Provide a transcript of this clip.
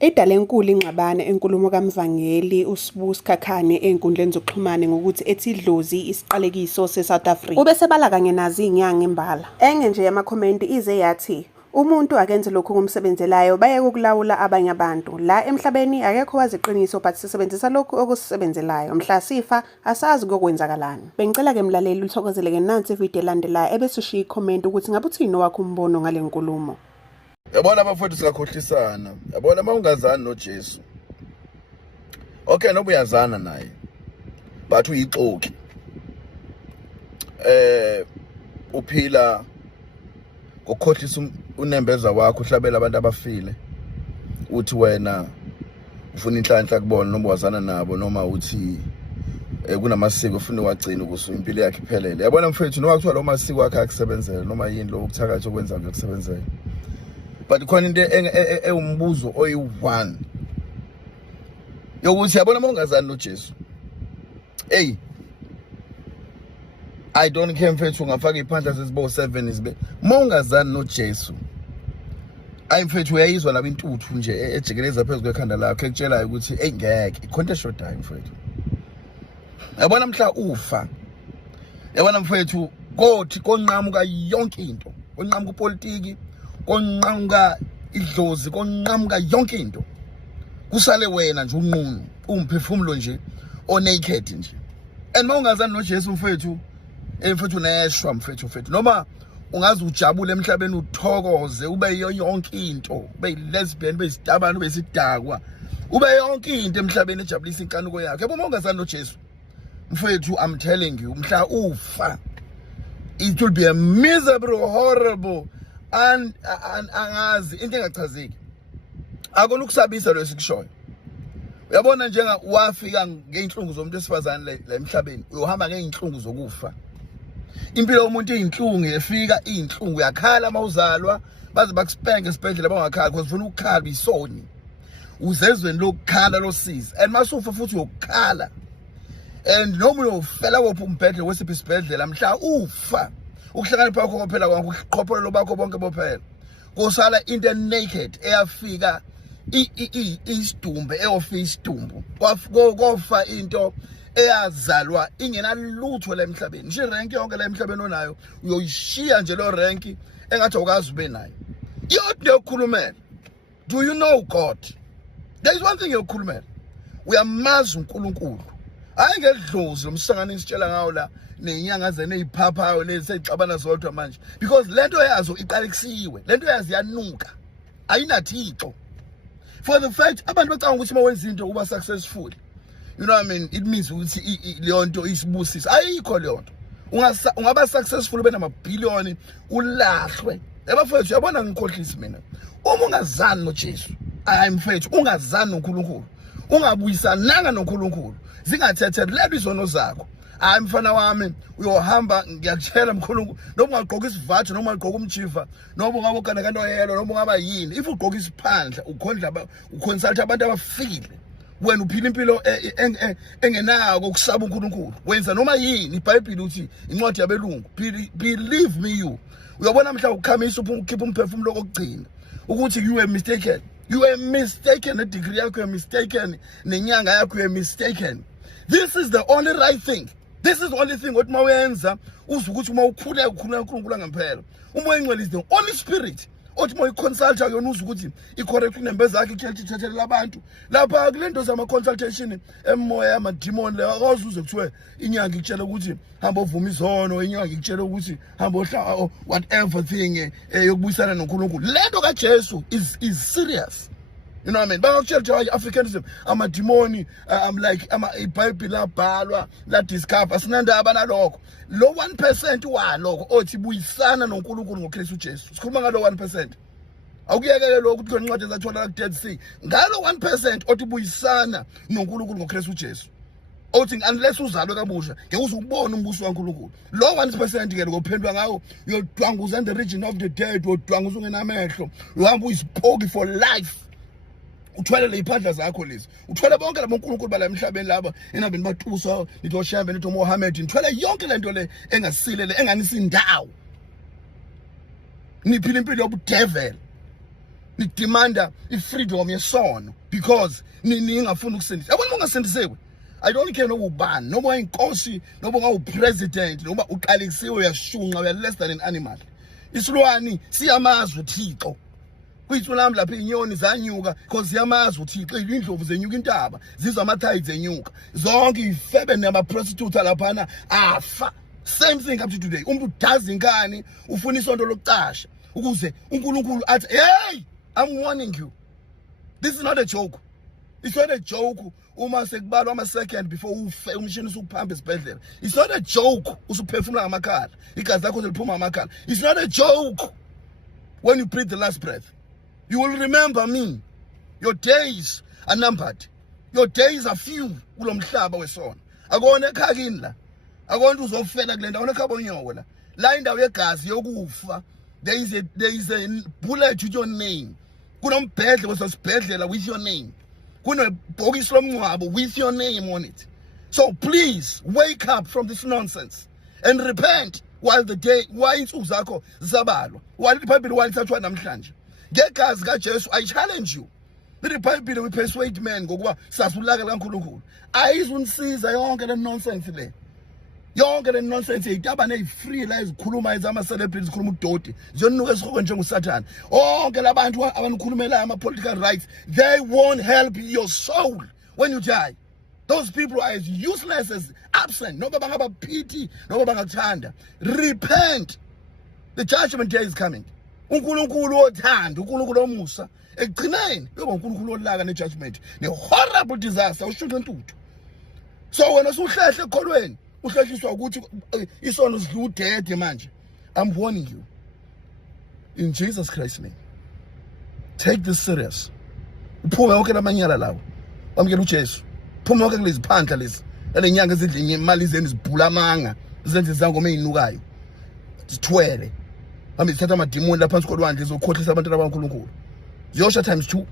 Edale enkulu ingxabano enkulumo kaMvangeli uSbu Sikhakhane ey'nkundleni zokuxhumana ngokuthi ethi idlozi isiqalekiso se-South Africa. Ubesebala kanye nazo iy'nyanga imbala. Enye nje yamakhomenti ize yathi, umuntu akenze lokhu kumsebenzelayo bayeke ukulawula abanye abantu. La emhlabeni akekho wazi iqiniso but sisebenzisa lokhu okusisebenzelayo. Mhla sifa asazi kokwenzakalani. Bengicela-ke mlaleli uthokozeleke nansi ividiyo elandelayo ebese ushiya ikhomenti ukuthi ngabe uthini owakho umbono ngale nkulumo. Yabona abafowethu singakhohlisana. Yabona mawungazani noJesu. Okay, noba uyazana naye. But uyixoki. Uphila ngokukhohlisa unembeza wakho, uhlabela abantu abafile. Uthi wena ufuna inhlanhla kubona noma wazana nabo noma uthi kunamasiko ufuna wagcina ukuthi impilo yakhe iphelele. Yabona mfowethu noma kuthiwa lo masiko akhe akusebenzela noma yini lo ukuthakatha okwenza nje kusebenzela. But khona into ewumbuzo oyi-1 yokuthi yabona mawungazani noJesu. Hey, I don't care mfethu ungafaka iphandla sesibo 7 isibe. Mawungazani noJesu. Ayi mfethu uyayizwa laba intuthu nje ejikeleza phezulu kwekhanda lakho ekutshelayo ukuthi engeke ikhonto eshodayo mfethu. Yabona mhla ufa. Yabona mfethu kothi konqamuka yonke into. Konqamuka upolitiki, konqamuka idlozi, konqamuka yonke into. Kusale wena nje unqunu, umphefumulo nje naked nje. And mawungazani noJesu mfethu, mfethu neshwa mfethu. Noma ungaze ujabule emhlabeni uthokoze ube yonke into, ube lesbian, ube isitabane, ube isidakwa. Ube yonke into emhlabeni ejabulisa inkanuko yakhe. Yabo mawungazani noJesu. Mfethu, I'm telling you, mhla ufa, it will be a miserable, horrible, and angazi into engachazeki. Akona ukusabisa lo sikushoyo. Uyabona njenga wafika ngeinhlungu zomuntu esifazane la emhlabeni, uyohamba ngeinhlungu zokufa. Impilo yomuntu eyinhlungu efika inhlungu yakhala mawuzalwa, baze bakuspenge esibhedlela bangakhala because ufuna ukukhala isoni. Uzezweni lokukhala losizi. And masufa futhi uyokukhala. And noma uyofela wopha umbhedle wesiphi isibhedlela mhla ufa. Ukuhlakanipha kwakho phela kwakho uqhopholo bakho bonke bophela. Kusala into naked eyafika isidumbe eyofika isidumbu. Kofa into eyazalwa ingenalutho la emhlabeni. Nje rank yonke la emhlabeni onayo uyoyishiya nje lo rank engathi awukazi ube nayo. Yodwa yokukhulumela. Do you know God? There is one thing yokukhulumela. Uyamazi uNkulunkulu. Hayi ngedlozi lomsangano isitshela ngawo la nenyanga zene eziphaphayo lezi seyixabana zodwa manje because lento yazo iqalekisiwe, lento yazi yanuka, ayinathixo. For the fact abantu bacanga ukuthi mawenza into uba successful, you know what I mean, it means ukuthi leyo nto isibusisa. Ayikho leyo nto. Ungaba successful ube namabhiliyoni ulahlwe. Yabafethu yabona ngikhohlisi mina. Uma ungazani noJesu, hayi mfethu ungazani noNkulunkulu, ungabuyisananga noNkulunkulu, zingathethelelwa izono zakho. Hayi mfana wami uyohamba ngiyakutshela mkhulu noma ungagqoka isivathu noma ugqoka umjiva noma ungabe ukana kanto yelo noma ungaba yini, if ugqoka isiphandla ukhonsult abantu abafile, wena uphila impilo engenako ukusaba uNkulunkulu, wenza noma yini. iBhayibheli uthi incwadi yabelungu, believe me you, uyabona mhla ukukhamisa ukhipha umphefumulo kokugcina ukuthi you were mistaken. You were mistaken, the degree yakho you were mistaken, nenyanga yakho you were mistaken. This is the only right thing. This is the only thing othi mawenza uzwe ukuthi uma ukhula uNkulunkulu ngempela. Umoya engcwele is the only spirit othi uma uconsult yona uzwe ukuthi icorrect inembeza yakhe ikhethethelele abantu. Lapha kulento zama consultation emoya ama demon le akazuze kuthiwe inyanga ikutshela ukuthi hamba uvuma izono, inyanga ikutshela ukuthi hamba ohla whatever thing yokubuyisana noNkulunkulu. Lento kaJesu is serious. You know what I mean? Bangakutshela Africanism, amademoni, like iBhayibheli labhalwa la discover asinandaba nalokho. Lo 1% walokho othi buyisana noNkulunkulu ngoKristu Jesu. Sikhuluma ngalo 1%. Awukuyekele lokho ukuthi kwencwadi ezathola ku Dead Sea. Ngalo 1% othi buyisana noNkulunkulu ngoKristu Jesu. Othi unless uzalwe kabusha ngeke uzubona umbuso kaNkulunkulu. Lo 1% ke lokuphendwa ngawo uyodwanguza in the region of the dead, uyodwanguza ungenamehlo. Uhamba uyisipoki for life. Uthwele leziphandla zakho lezi, uthwele bonke labo uNkulunkulu bala emhlabeni laba enabeni batusa litho Shembe litho Mohammed, nithwele yonke lento le engasilele enganisi indawo. Niphila impilo yobudevil, nidemanda i-freedom yesono because ningafuni ukusindisa. Yabona ungasindisekwe. I don't care noba ubani, noma uyinkosi, noma ungawu-president, noma uqalekisiwe uyashunqa, uya less than an animal. Isilwane siyamazi uThixo. Kuyithu lami lapha inyoni zanyuka because siyamazi uThixo, indlovu zenyuka intaba, zizwa amathayi zenyuka. Zonke ifebe nama-prostitute laphana afa. Same thing up to today. Umuntu udazi inkani, ufuna isonto lokucasha ukuze uNkulunkulu athi, hey, I'm warning you. This is not a joke. It's not a joke. Uma sekubalwa ama-second before ufe umshini usukuphamba esibhedlela. It's not a joke. Usuphefumula ngamakhala. Igazi lakho liphuma ngamakhala. It's not a joke. When you breathe the last breath, you will remember me. Your days are numbered. Your days are few kulo mhlaba wesona. Akona ekhakini la. Akona uzofela kule ndawo nekhabonyoko la. La indawo yegazi yokufa. There is a bullet with your name. Kunombhedle wesibhedlela with your name. Kunebhokisi lomncwabo with your name on it. So please wake up from this nonsense and repent while insuku zakho zisabalwa. While iBhayibheli walithathwa namhlanje. Ngegazi kaJesu I challenge you. iBhayibheli we persuade men ngokuba sasulaka kaNkulunkulu. Ayizunisiza yonke le nonsense le. Yonke le nonsense itaba free la izikhuluma izama celebrities zikhuluma udoti ziyonuka esikhoko njengoSathane. Onke labantu abanikhulumela ama-political rights, they won't help your soul when you die. Those people are as useless as absent. Noba bangaba pity, noba bangathanda. Repent. The judgment day is coming. uNkulunkulu othanda, uNkulunkulu omusa, ekugcineni yoba uNkulunkulu olaka ne-judgment, ne-horrible disaster, ushunqa intuthu. So wena usuhlehle ekholweni, uhlehliswa ukuthi isono sidludede manje. I'm warning you. In Jesus Christ's name. Take this serious. Uphume wonke lamanyala lawo. Wamkela uJesu. Uphume wonke kulezi phandla lezi. Lale nyanga ezidla imali zeni zibhula amanga. Zenze izangoma ezinukayo. Sithwele. Hambe sithatha amadimoni lapha phansi kolwandle zokhohlisa abantu abankulunkulu. Ziyosha times 2.